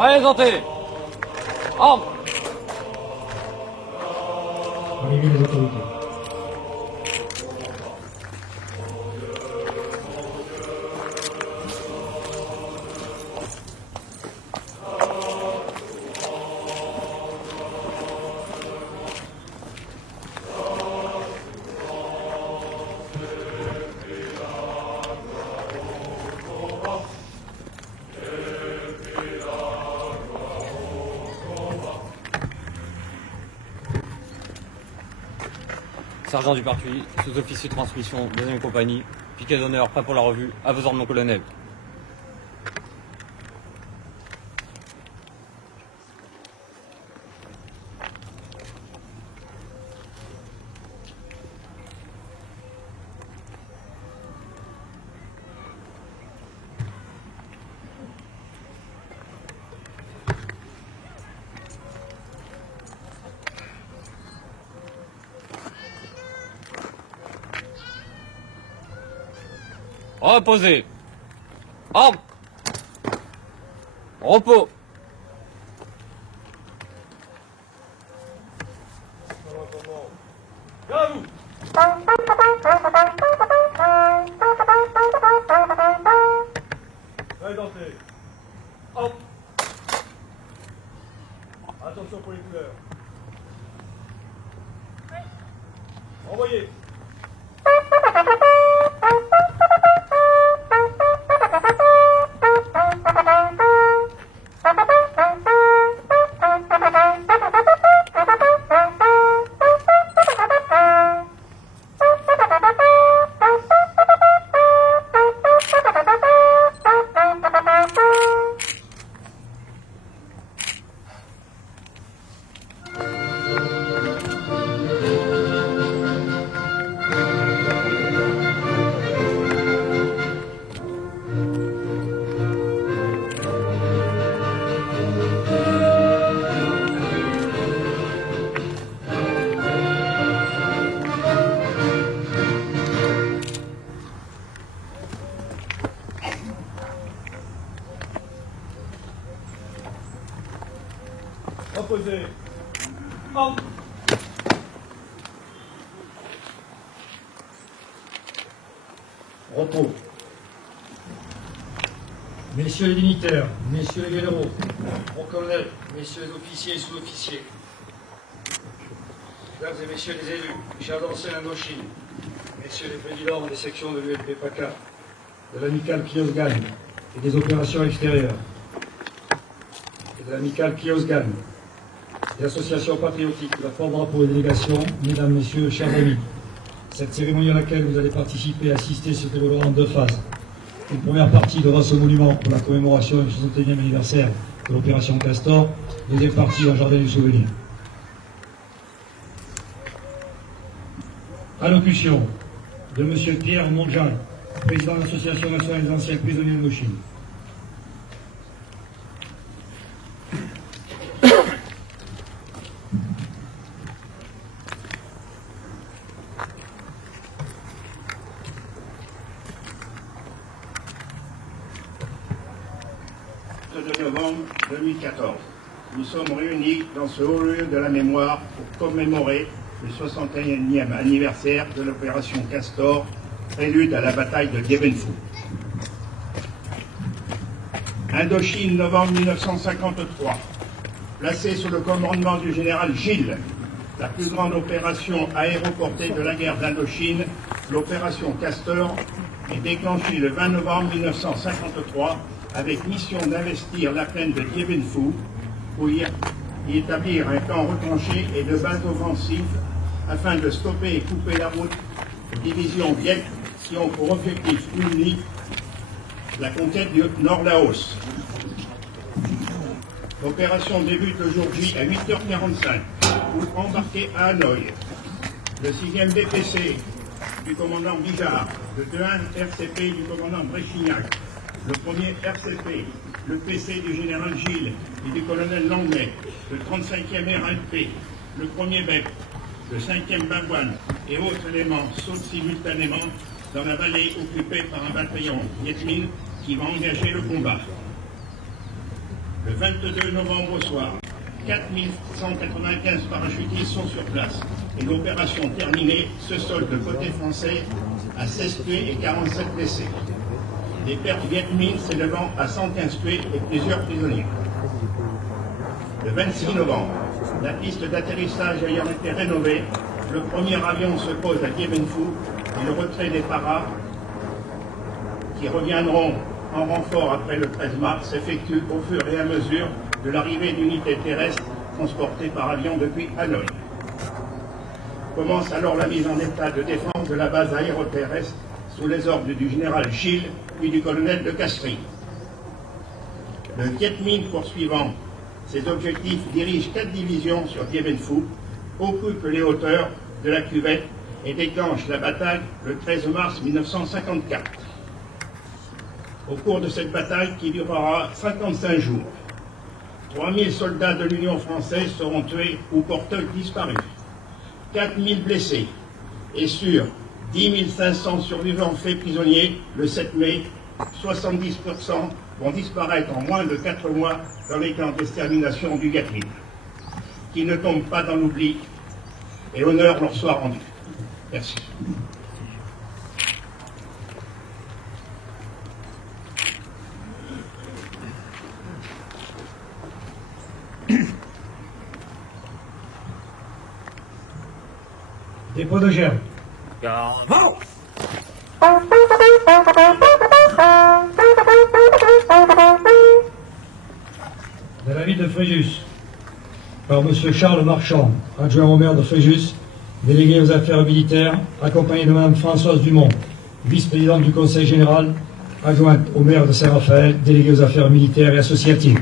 Allez, santé. Arme. Arrivée des autorités. Sergent du Partuis, sous-officier de transmission, 2e compagnie, piquet d'honneur, prêt pour la revue, à vos ordres mon colonel. Reposez. Arme. Repos. À vous. Allez, d'entrée. Hop. Attention pour les couleurs. Envoyez. Reposez. Hop. Repos. Messieurs les dignitaires, messieurs les généraux, mon colonel, messieurs les officiers et sous-officiers, mesdames et messieurs les élus, chers d'anciens Indochine, messieurs les présidents des sections de l'ULP PACA, de l'amicale Kiosgan et des opérations extérieures, et de l'amicale Kiosgan, des associations patriotiques, la porte-drapeau et délégation, mesdames, messieurs, chers amis, cette cérémonie à laquelle vous allez participer et assister se déroulera en 2 phases. Une première partie devant ce monument pour la commémoration du 61e anniversaire de l'opération Castor, deuxième partie au jardin du souvenir. Allocution de M. Pierre Montjean, président de l'Association nationale des anciens prisonniers d'Indochine. De novembre 2014. Nous sommes réunis dans ce haut lieu de la mémoire pour commémorer le 61e anniversaire de l'opération Castor, prélude à la bataille de Dien Bien Phu. Indochine, novembre 1953. Placée sous le commandement du général Gilles, la plus grande opération aéroportée de la guerre d'Indochine, l'opération Castor, est déclenchée le 20 novembre 1953 avec mission d'investir la plaine de Dien Bien Phu pour y établir un camp retranché et de bases offensives afin de stopper et couper la route aux divisions Viet qui ont pour objectif unique la conquête du Nord-Laos. L'opération débute aujourd'hui à 8h45 pour embarquer à Hanoï le 6e BPC du commandant Bijard, le 2e RCP du commandant Bréchignac, le 1er RCP le PC du général Gilles et du colonel Langlais, le 35e RLP, le 1er BEP, le 5e Bavoine et autres éléments sautent simultanément dans la vallée occupée par un bataillon Viet Minh qui va engager le combat. Le 22 novembre au soir, 4195 parachutistes sont sur place et l'opération terminée se solde côté français à 16 tués et 47 blessés. Des pertes Viet Minh s'élevant à 115 tués et plusieurs prisonniers. Le 26 novembre, la piste d'atterrissage ayant été rénovée, le premier avion se pose à Dien Bien Phu et le retrait des paras, qui reviendront en renfort après le 13 mars, s'effectue au fur et à mesure de l'arrivée d'unités terrestres transportées par avion depuis Hanoï. Commence alors la mise en état de défense de la base aéroterrestre sous les ordres du général Gilles puis du colonel de Castries. Le Viet Minh poursuivant ses objectifs dirige 4 divisions sur Dien Bien Phu, occupe les hauteurs de la cuvette et déclenche la bataille le 13 mars 1954. Au cours de cette bataille qui durera 55 jours, 3000 soldats de l'Union française seront tués ou porteurs disparus, 4000 blessés et sur 10 500 survivants faits prisonniers le 7 mai, 70% vont disparaître en moins de 4 mois dans les camps d'extermination du Viet Minh. Qu'ils ne tombent pas dans l'oubli et honneur leur soit rendu. Merci. Dépôt de gerbe. De la ville de Fréjus, par M. Charles Marchand, adjoint au maire de Fréjus, délégué aux affaires militaires, accompagné de Mme Françoise Dumont, vice-présidente du Conseil général, adjointe au maire de Saint-Raphaël, délégué aux affaires militaires et associatives.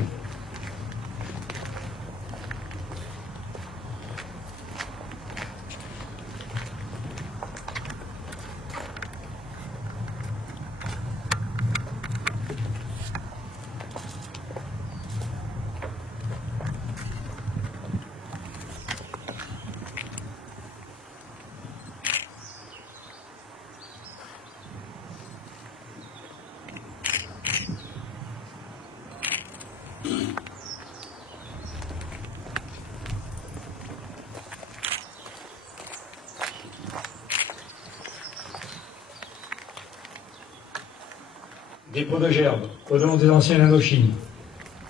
Dépôt de gerbe, au nom des anciens d'Indochine,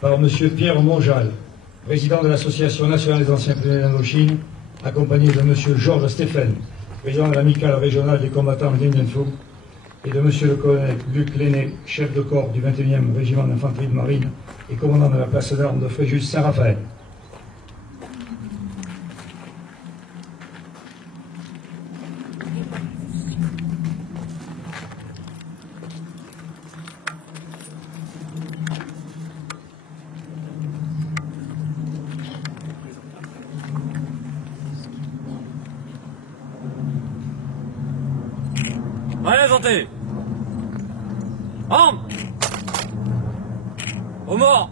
par M. Pierre Monjal, président de l'Association nationale des anciens prisonniers d'Indochine, accompagné de M. Georges Stéphane, président de l'amicale régionale des combattants de Dien Bien Phu, et de M. le colonel Luc Lenné, chef de corps du 21e régiment d'infanterie de marine et commandant de la place d'armes de Fréjus-Saint-Raphaël. Allez, santé! Armes! Aux morts!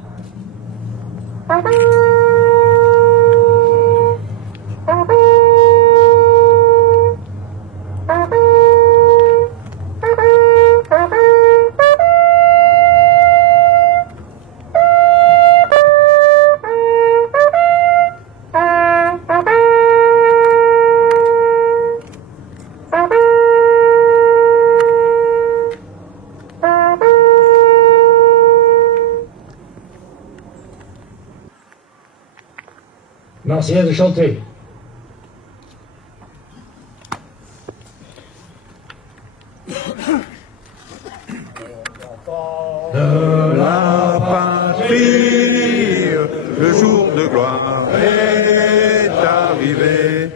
Marseillaise chantée. De la patrie, le jour de gloire est arrivé.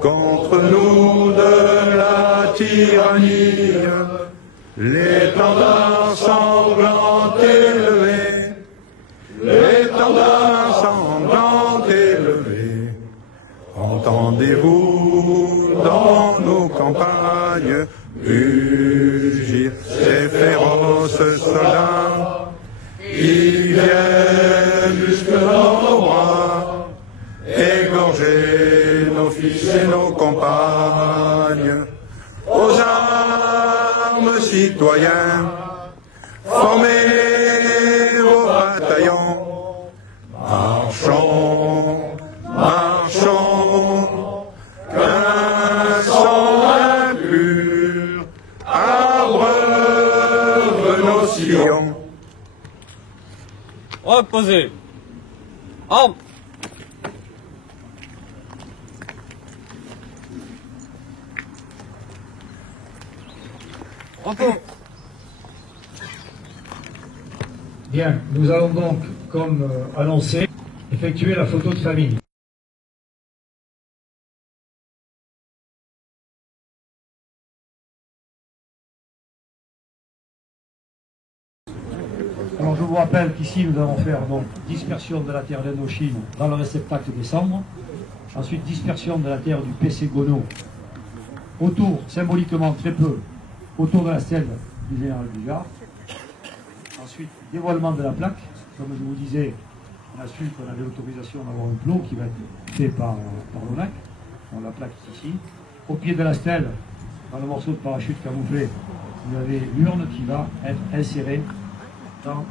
Contre nous de la tyrannie, l'étendard sanglant élevé, l'étendard sanglant élevé. Entendez-vous dans nos campagnes mugir ces féroces soldats? citoyens, formez vos bataillons, marchons, marchons, qu'un sang impur abreuve nos sillons. Reposez. Armes. Repos. Bien, nous allons donc, comme annoncé, effectuer la photo de famille. Alors je vous rappelle qu'ici nous allons faire donc dispersion de la terre d'Indochine dans le réceptacle des cendres, ensuite dispersion de la terre du PC Gono autour, symboliquement très peu, autour de la stèle du général Bijard. Ensuite, dévoilement de la plaque. Comme je vous disais, on a su qu'on avait l'autorisation d'avoir un plot qui va être fait par l'ONAC. La plaque est ici. Au pied de la stèle, dans le morceau de parachute camouflé, vous avez l'urne qui va être insérée dans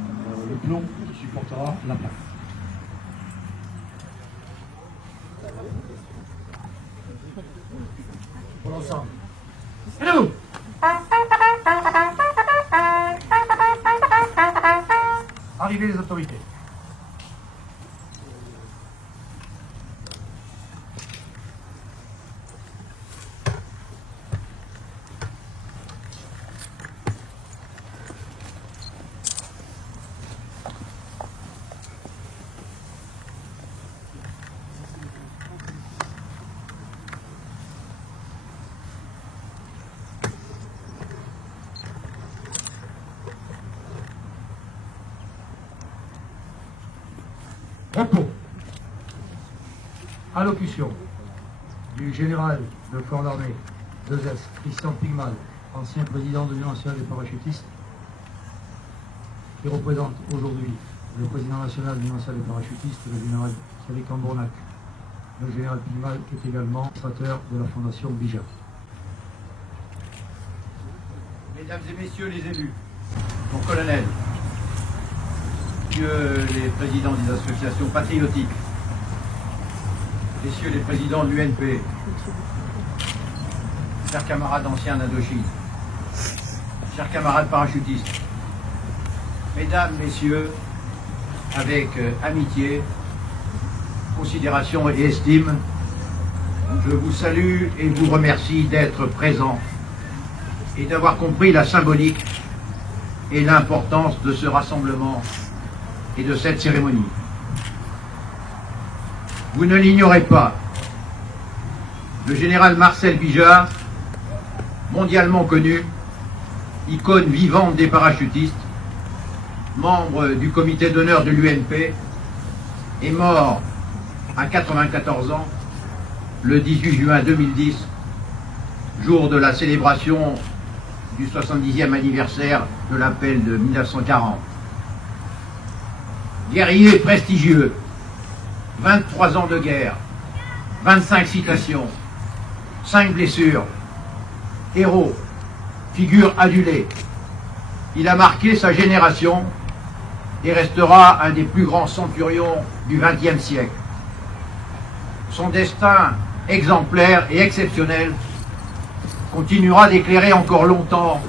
le plomb qui supportera la plaque. Pour l'ensemble. Allez-vous! Arrivez les autorités. Repos. Allocution du général de corps d'armée 2S, Christian Pigmal, ancien président de l'Union nationale des parachutistes, qui représente aujourd'hui le président national de l'Union nationale des parachutistes, le général Thierry Cambornac. Le général Pigmal est également administrateur de la Fondation Bijard. Mesdames et messieurs les élus, mon colonel, messieurs les présidents des associations patriotiques, messieurs les présidents de l'UNP, chers camarades anciens d'Indochine, chers camarades parachutistes, mesdames, messieurs, avec amitié, considération et estime, je vous salue et vous remercie d'être présents et d'avoir compris la symbolique et l'importance de ce rassemblement et de cette cérémonie. Vous ne l'ignorez pas, le général Marcel Bijard, mondialement connu, icône vivante des parachutistes, membre du comité d'honneur de l'UNP, est mort à 94 ans, le 18 juin 2010, jour de la célébration du 70e anniversaire de l'appel de 1940. Guerrier prestigieux, 23 ans de guerre, 25 citations, 5 blessures, héros, figure adulée. Il a marqué sa génération et restera un des plus grands centurions du XXe siècle. Son destin exemplaire et exceptionnel continuera d'éclairer encore longtemps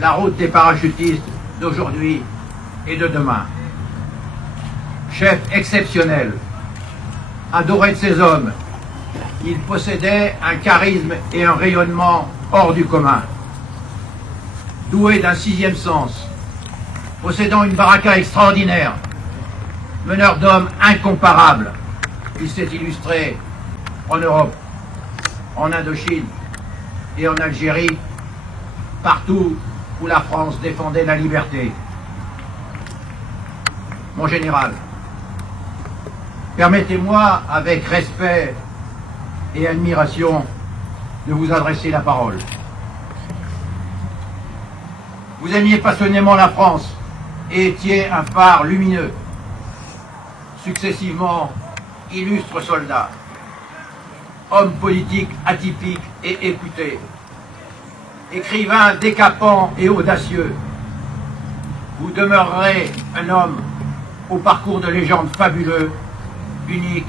la route des parachutistes d'aujourd'hui et de demain. Chef exceptionnel, adoré de ses hommes, il possédait un charisme et un rayonnement hors du commun. Doué d'un sixième sens, possédant une baraka extraordinaire, meneur d'hommes incomparable, il s'est illustré en Europe, en Indochine et en Algérie, partout où la France défendait la liberté. Mon général, permettez-moi, avec respect et admiration, de vous adresser la parole. Vous aimiez passionnément la France et étiez un phare lumineux, successivement illustre soldat, homme politique atypique et écouté, écrivain décapant et audacieux, vous demeurerez un homme au parcours de légende fabuleux, unique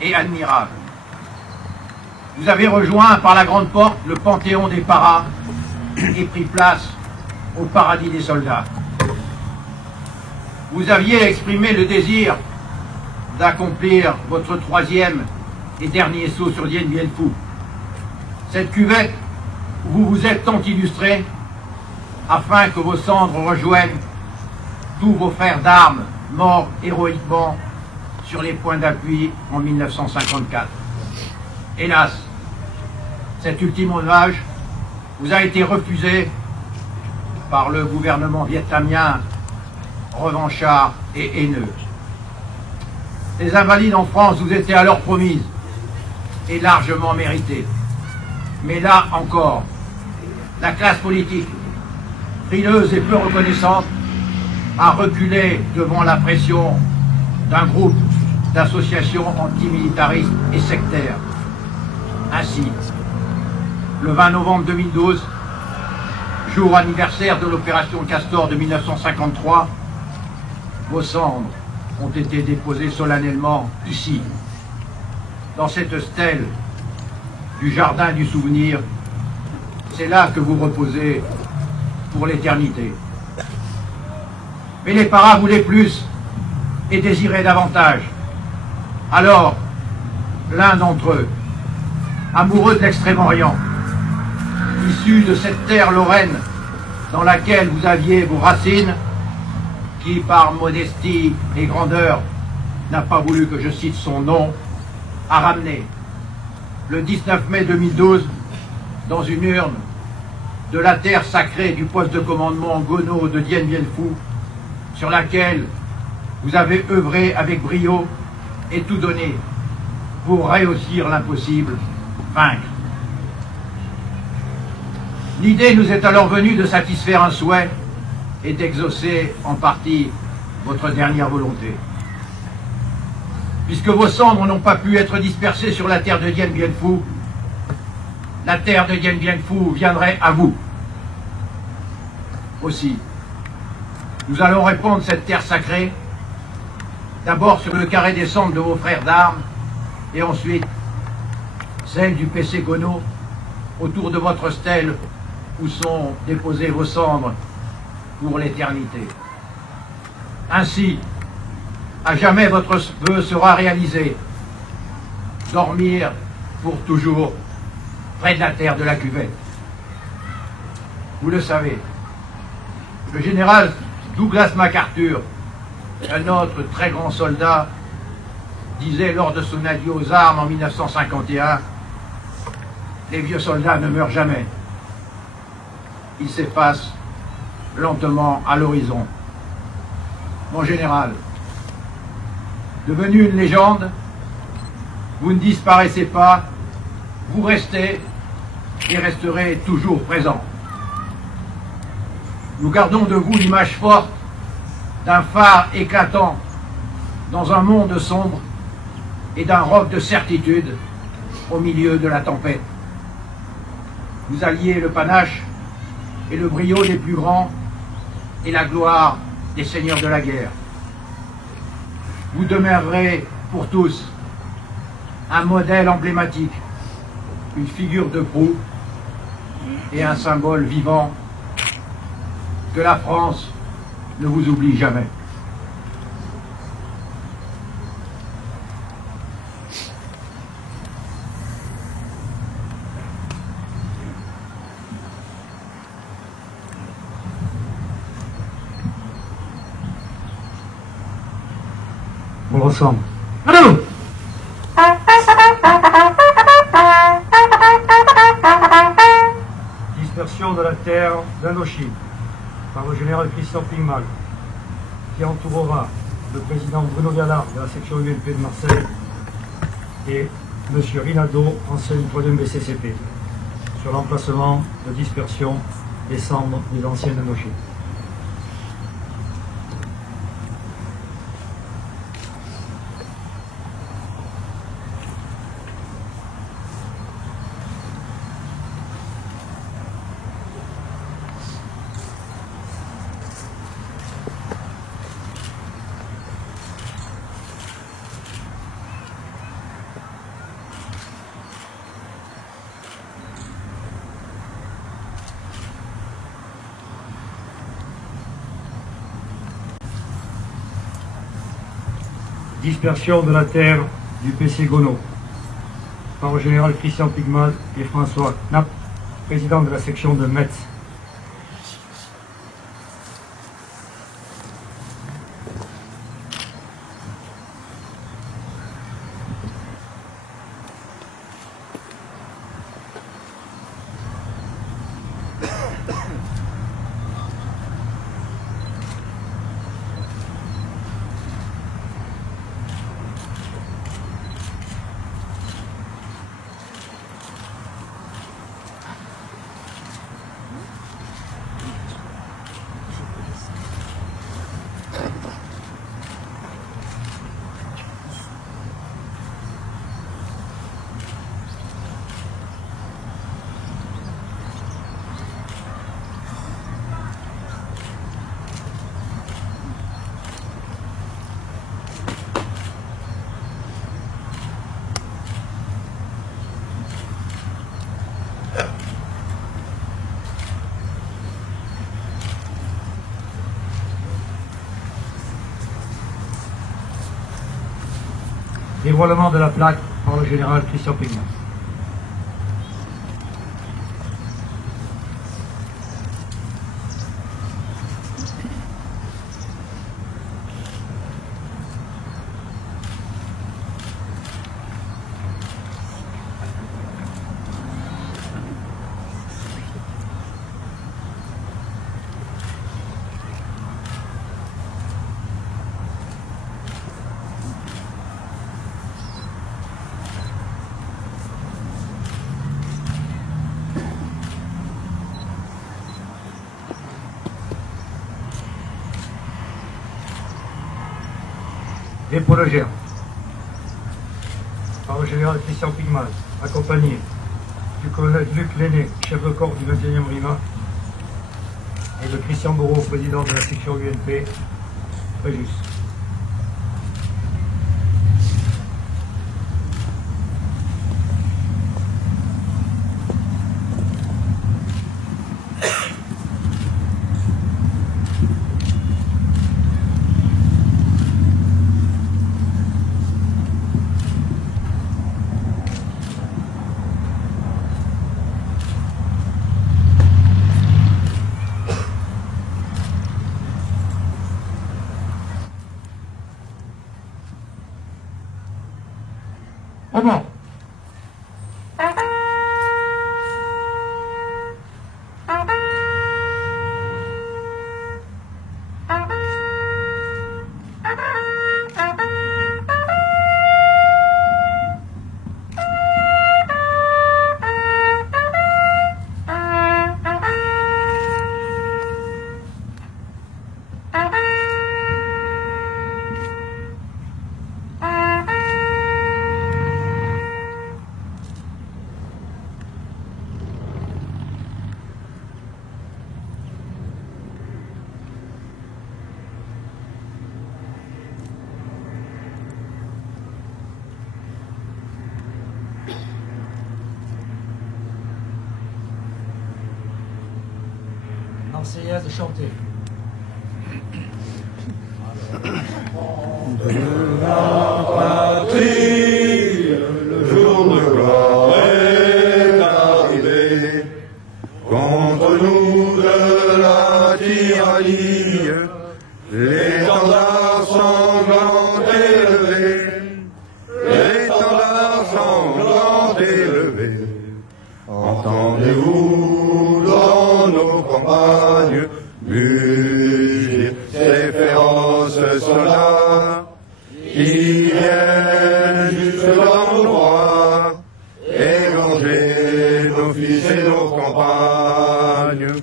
et admirable. Vous avez rejoint par la grande porte le panthéon des paras et pris place au paradis des soldats. Vous aviez exprimé le désir d'accomplir votre troisième et dernier saut sur Dien Bien Phu. Cette cuvette où vous vous êtes tant illustré afin que vos cendres rejoignent tous vos frères d'armes morts héroïquement sur les points d'appui en 1954. Hélas, cet ultime hommage vous a été refusé par le gouvernement vietnamien revanchard et haineux. Les invalides en France vous étaient alors promises et largement méritées. Mais là encore, la classe politique, frileuse et peu reconnaissante, a reculé devant la pression d'un groupe d'associations antimilitaristes et sectaires. Ainsi, le 20 novembre 2012, jour anniversaire de l'opération Castor de 1953, vos cendres ont été déposées solennellement ici, dans cette stèle du jardin du souvenir. C'est là que vous reposez pour l'éternité. Mais les paras voulaient plus et désiraient davantage. Alors, l'un d'entre eux, amoureux de l'Extrême-Orient, issu de cette terre lorraine dans laquelle vous aviez vos racines, qui par modestie et grandeur n'a pas voulu que je cite son nom, a ramené le 19 mai 2012 dans une urne de la terre sacrée du poste de commandement Gono de Dien Bien Phu, sur laquelle vous avez œuvré avec brio et tout donné pour réussir l'impossible, vaincre. L'idée nous est alors venue de satisfaire un souhait et d'exaucer en partie votre dernière volonté. Puisque vos cendres n'ont pas pu être dispersées sur la terre de Dien Bien Phu, la terre de Dien Bien Phu viendrait à vous. Aussi, nous allons répandre cette terre sacrée, d'abord sur le carré des cendres de vos frères d'armes, et ensuite celle du PC Gono, autour de votre stèle où sont déposées vos cendres pour l'éternité. Ainsi, à jamais votre vœu sera réalisé, dormir pour toujours près de la terre de la cuvette. Vous le savez, le général Douglas MacArthur, un autre très grand soldat, disait lors de son adieu aux armes en 1951, « Les vieux soldats ne meurent jamais. Ils s'effacent lentement à l'horizon. » Mon général, devenu une légende, vous ne disparaissez pas, vous restez et resterez toujours présent. Nous gardons de vous l'image forte d'un phare éclatant dans un monde sombre et d'un roc de certitude au milieu de la tempête. Vous alliez le panache et le brio des plus grands et la gloire des seigneurs de la guerre. Vous demeurerez pour tous un modèle emblématique, une figure de proue et un symbole vivant. Que la France ne vous oublie jamais. On ressemble. Dispersion de la terre d'Indochine par le général Christophe Pingmal, qui entourera le président Bruno Gallard de la section UMP de Marseille et M. Rinaldo, ancien du 3e BCCP, sur l'emplacement de dispersion des cendres des anciens d'Indochine. dispersion de la terre du PC Gonod, par le général Christian Pigmal et François Knapp, président de la section de Metz. Dévoilement de la plaque par le général Christian Pigmal. Dépôt de germe par le général Christian Pigmal, accompagné du colonel Luc Lenné, chef de corps du 21e RIMA, et de Christian Bourreau, président de la section UNP, Fréjus. Au bord. Marseillaise chantée. De la patrie, le jour de gloire est arrivé. Contre nous de la tyrannie, l'étendard sanglant élevé, l'étendard sanglant élevé. Entendez-vous dans nos campagnes mugir ces féroces soldats qui viennent jusque dans nos droits, égorger nos fils et nos campagnes.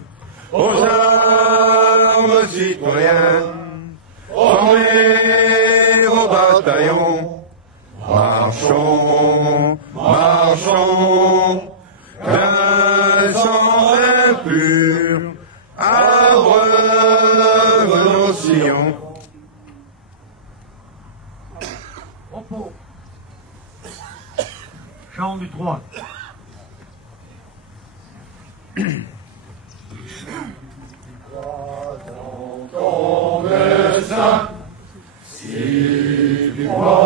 Aux armes citoyens, formez vos bataillons, marchons, marchons, qu'un sang impur abreuve nos sillons. Repos. Chant du 3. Ton dessein, si tu crois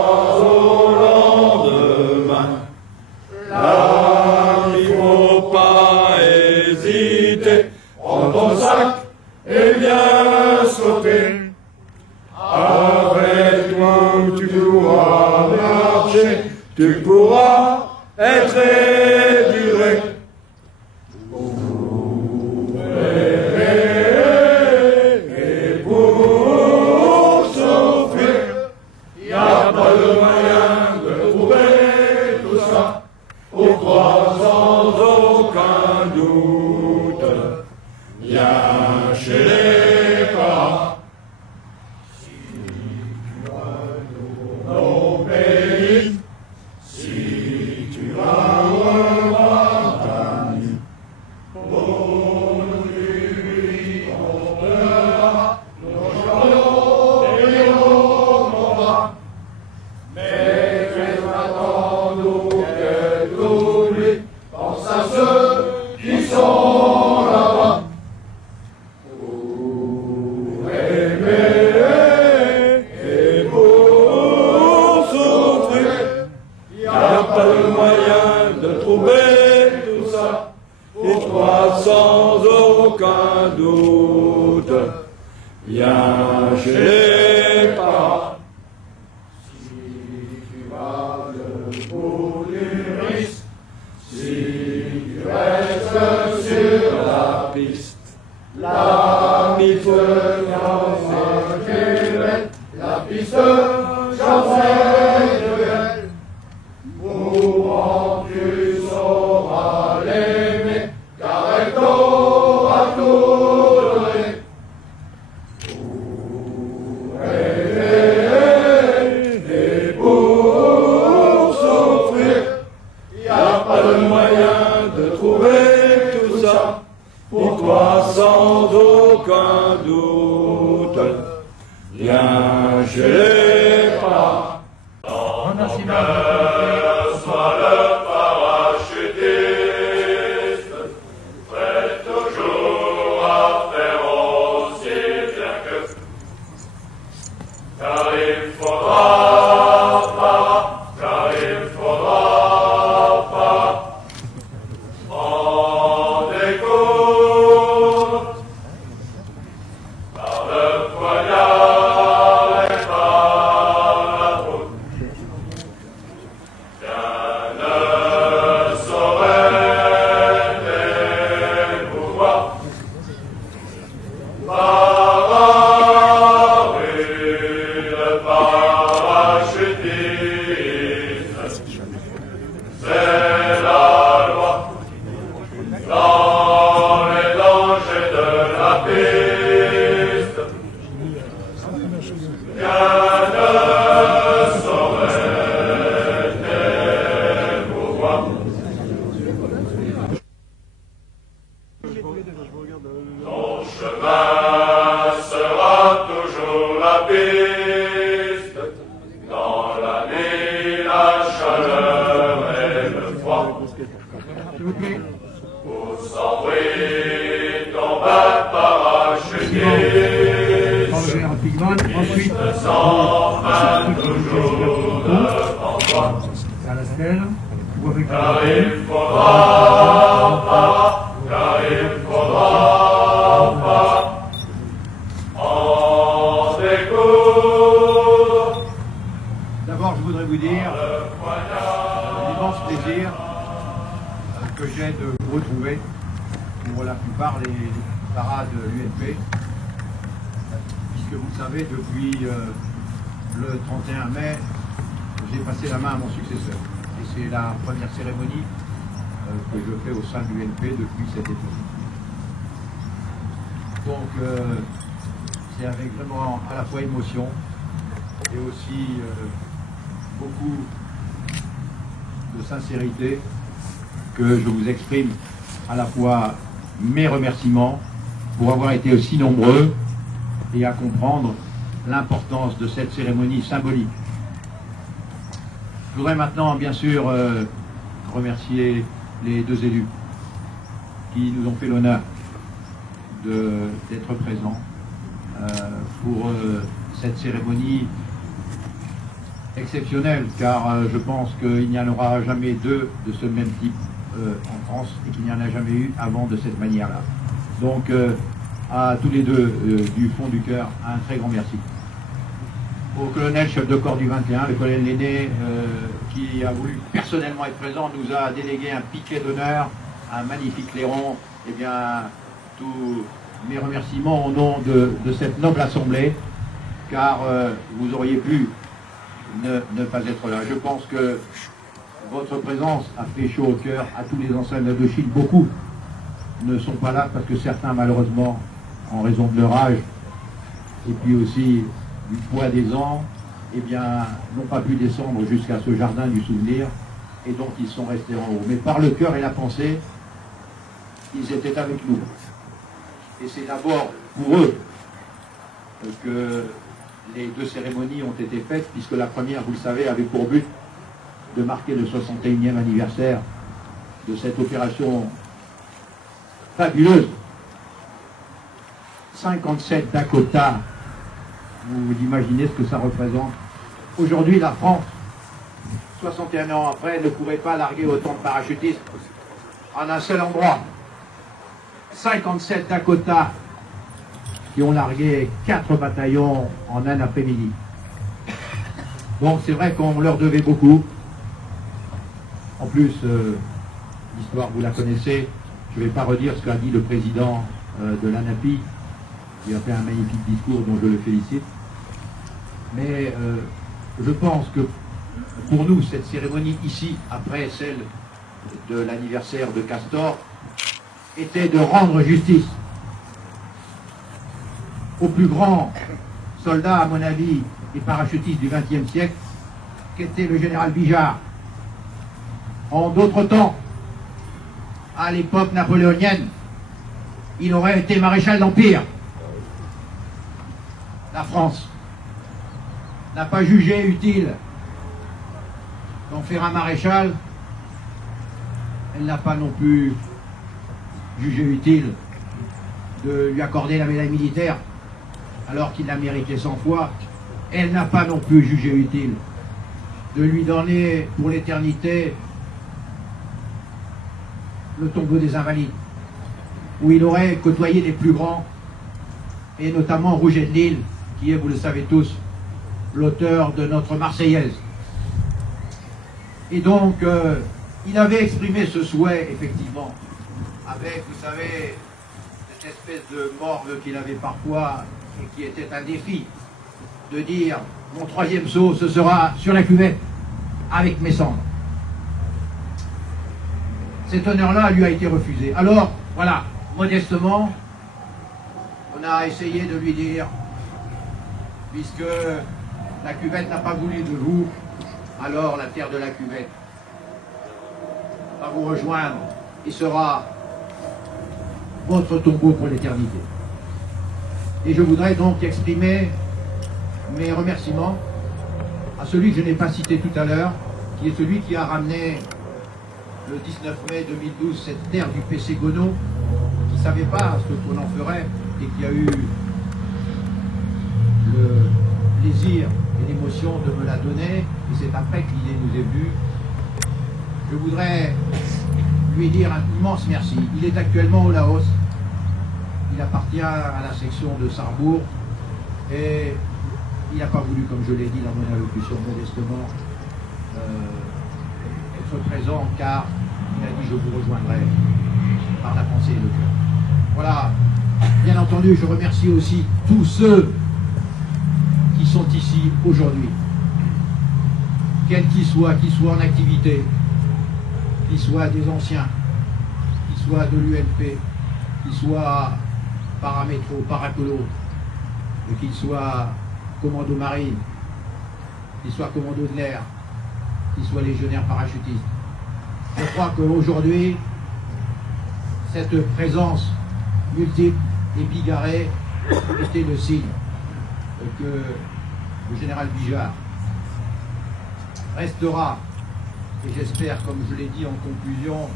et viens sauter. Avec moi tu pourras marcher, tu pourras être éduré. Et pour souffrir, il n'y a pas de moyen de trouver tout ça. Pour croire sans aucun doute, viens chez les parents. Si tu vas au pays, si tu vas revoir ta nuit, aujourd'hui on pleura nos journaux et nos combats. Mais fais attendre qu'elle t'oublie, pense à ceux qui sont là-bas. Pour aimer et pour souffrir, il n'y a pas de moyen de trouver tout ça. Pour toi sans aucun doute, viens chez les parents. Si tu vas debout du risque, si tu restes sur la piste, l'ami te enseigne duel, la piste j'enseigne duel. Mourant tu sauras l'aimer, car elle t'aura tout donné. Pour aimer et pour souffrir, il n'y a pas de moyen de trouver tout ça. Pour toi sans aucun doute, viens chez les parents. Sois le parachutiste, prêt toujours à faire aussi bien que. Car il faudra pas, car il faudra pas en découdre par le poignard et par la peau. Bien ne saurait t'émouvoir par une parachutiste. C'est la loi dans les dangers de la piste. Bien ne saurait t'émouvoir. Ton chemin sera toujours la piste, dans la nuit, la chaleur et le froid. Pousse en bruit ton bas parachutiste, Ensuite, sans fin toujours devant toi. à la selle, ou avec Car il faudra pas, car il faudra pas en découdre. D'abord, je voudrais vous dire l'immense plaisir que j'ai de vous retrouver pour la plupart les parades de l'UNP, puisque vous le savez, depuis le 31 mai, j'ai passé la main à mon successeur. Et c'est la première cérémonie que je fais au sein de l'UNP depuis cet été. Donc, c'est avec vraiment à la fois émotion et aussi beaucoup de sincérité que je vous exprime à la fois mes remerciements pour avoir été aussi nombreux et à comprendre l'importance de cette cérémonie symbolique. Je voudrais maintenant, bien sûr, remercier les deux élus qui nous ont fait l'honneur d'être présents pour cette cérémonie exceptionnelle, car je pense qu'il n'y en aura jamais deux de ce même type en France et qu'il n'y en a jamais eu avant de cette manière-là. Donc, à tous les deux du fond du cœur un très grand merci. Au colonel chef de corps du 21, le colonel Lenné, qui a voulu personnellement être présent, nous a délégué un piquet d'honneur, un magnifique clairon. Eh bien, tous mes remerciements au nom de cette noble assemblée, car vous auriez pu ne pas être là. Je pense que votre présence a fait chaud au cœur à tous les anciens d'Indochine. Beaucoup ne sont pas là parce que certains, malheureusement, en raison de leur âge, et puis aussi du poids des ans, eh bien, n'ont pas pu descendre jusqu'à ce jardin du souvenir, et donc ils sont restés en haut. Mais par le cœur et la pensée, ils étaient avec nous. Et c'est d'abord pour eux que les deux cérémonies ont été faites, puisque la première, vous le savez, avait pour but de marquer le 61e anniversaire de cette opération fabuleuse. 57 Dakota, vous imaginez ce que ça représente. Aujourd'hui, la France, 61 ans après, ne pourrait pas larguer autant de parachutistes en un seul endroit. 57 Dakota qui ont largué 4 bataillons en un après-midi. Donc c'est vrai qu'on leur devait beaucoup. En plus, l'histoire, vous la connaissez. Je ne vais pas redire ce qu'a dit le président de l'ANAPI, qui a fait un magnifique discours dont je le félicite. Mais je pense que pour nous, cette cérémonie ici, après celle de l'anniversaire de Castor, était de rendre justice au plus grand soldat, à mon avis, et parachutiste du XXe siècle, qu'était le général Bijard. En d'autres temps, à l'époque napoléonienne, il aurait été maréchal d'Empire. La France n'a pas jugé utile d'en faire un maréchal. Elle n'a pas non plus jugé utile de lui accorder la médaille militaire, alors qu'il l'a mérité 100 fois. Elle n'a pas non plus jugé utile de lui donner pour l'éternité le tombeau des Invalides, où il aurait côtoyé les plus grands, et notamment Rouget de Lille, qui est, vous le savez tous, l'auteur de notre Marseillaise. Et donc, il avait exprimé ce souhait, effectivement, avec, vous savez, cette espèce de morgue qu'il avait parfois, et qui était un défi, de dire, mon 3e saut, ce sera sur la cuvette, avec mes cendres. Cet honneur-là lui a été refusé. Alors, voilà, modestement, on a essayé de lui dire, puisque la cuvette n'a pas voulu de vous, alors la terre de la cuvette va vous rejoindre et sera votre tombeau pour l'éternité. Et je voudrais donc exprimer mes remerciements à celui que je n'ai pas cité tout à l'heure, qui est celui qui a ramené le 19 mai 2012 cette terre du PC Gonod, qui ne savait pas ce qu'on en ferait et qui a eu le plaisir et l'émotion de me la donner, et c'est après que l'idée nous est venue. Je voudrais lui dire un immense merci. Il est actuellement au Laos, il appartient à la section de Sarrebourg, et il n'a pas voulu, comme je l'ai dit dans mon allocution modestement, être présent, car il a dit je vous rejoindrai par la pensée et le cœur. Voilà, bien entendu, je remercie aussi tous ceux qui sont ici aujourd'hui, quels qu'ils soient en activité, qu'ils soient des anciens, qu'ils soient de l'UNP, qu'ils soient paramétro, paracolo, qu'ils soient commando marine, qu'ils soient commando de l'air, qu'ils soient légionnaires parachutistes. Je crois qu'aujourd'hui, cette présence multiple et bigarrée était le signe que le général Bijard restera, et j'espère, comme je l'ai dit en conclusion,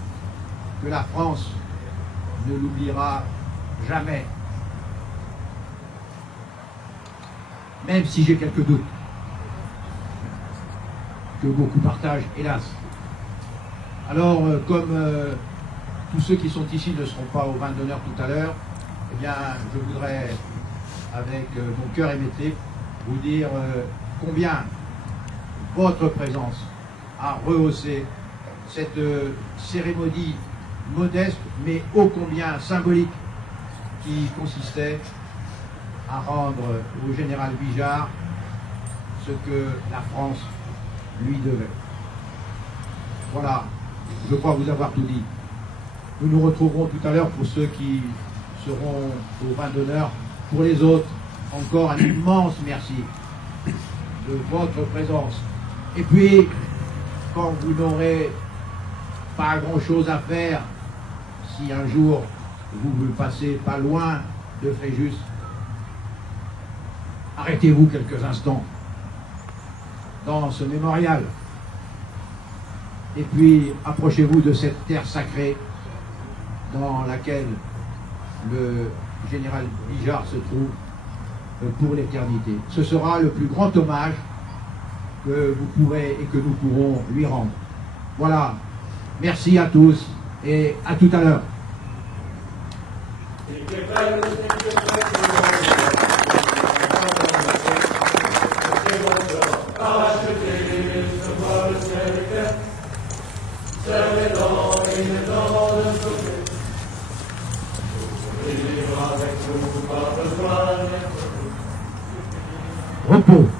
que la France ne l'oubliera jamais, même si j'ai quelques doutes, que beaucoup partagent, hélas. Alors, comme tous ceux qui sont ici ne seront pas au vin d'honneur tout à l'heure, eh bien, je voudrais, avec mon cœur émété, vous dire combien votre présence a rehaussé cette cérémonie modeste, mais ô combien symbolique, qui consistait à rendre au général Bijard ce que la France lui devait. Voilà, je crois vous avoir tout dit. Nous nous retrouverons tout à l'heure pour ceux qui seront au vin d'honneur. Pour les autres, encore un immense merci de votre présence. Et puis, quand vous n'aurez pas grand-chose à faire, si un jour vous passez pas loin de Fréjus, arrêtez-vous quelques instants dans ce mémorial. Et puis, approchez-vous de cette terre sacrée dans laquelle le général Bijard se trouve pour l'éternité. Ce sera le plus grand hommage que vous pourrez et que nous pourrons lui rendre. Voilà. Merci à tous et à tout à l'heure. Repos.